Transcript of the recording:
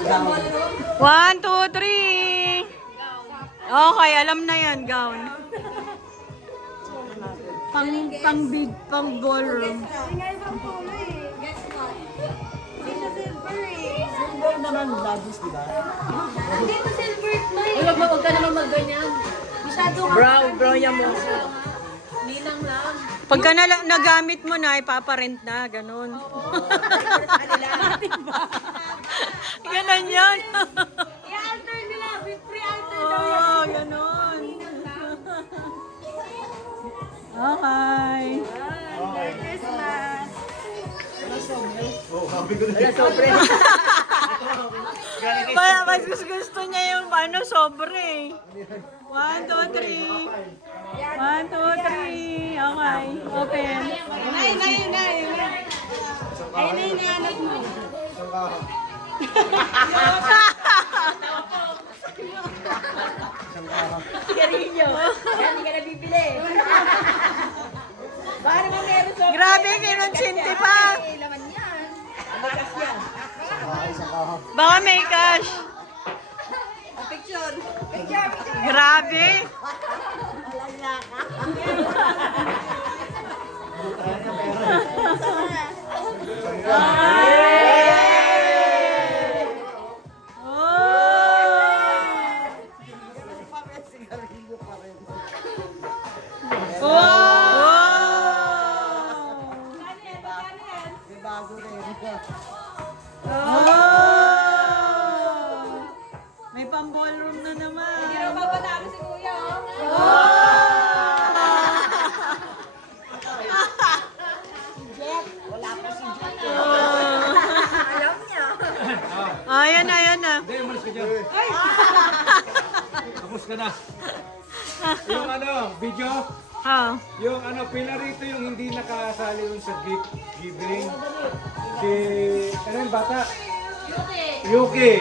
1, 2, 3. Okay, alam na yan, gown. Pang ballroom. Silver naman, lagis, di ba? Dito silver na eh. Huwag ka naman mag-ganyan. Brow yan mo. Ninang lang. Pagka nagamit mo na, ipaparent na, ganun. Ganon yan. I-alter nila. Pre-alter daw yan. Oo, ganun. Okay. Merry Christmas. Oh, happy ko na. Mas gusto niya yung sobre. 1, 2, 3. 1, 2, 3. Okay, open. Nay. Ayun na yung anak mo. Sigarilyo. Yan, hindi ka nabibili. Baka naman meron sa... Grabe, kinonsinti pa. Laman yan. Magas yan. Baka may cash. Picture. Grabe. May pang-ballroom na naman. Hindi na papatalo si Kuya. Oh. Alam niya. Ayan na. Hindi, umalis ka dyan. Tapos ka na. Yung video, yung pila rito yung hindi nakasali yung sa gift giving. Si, ano yung bata? Yuki.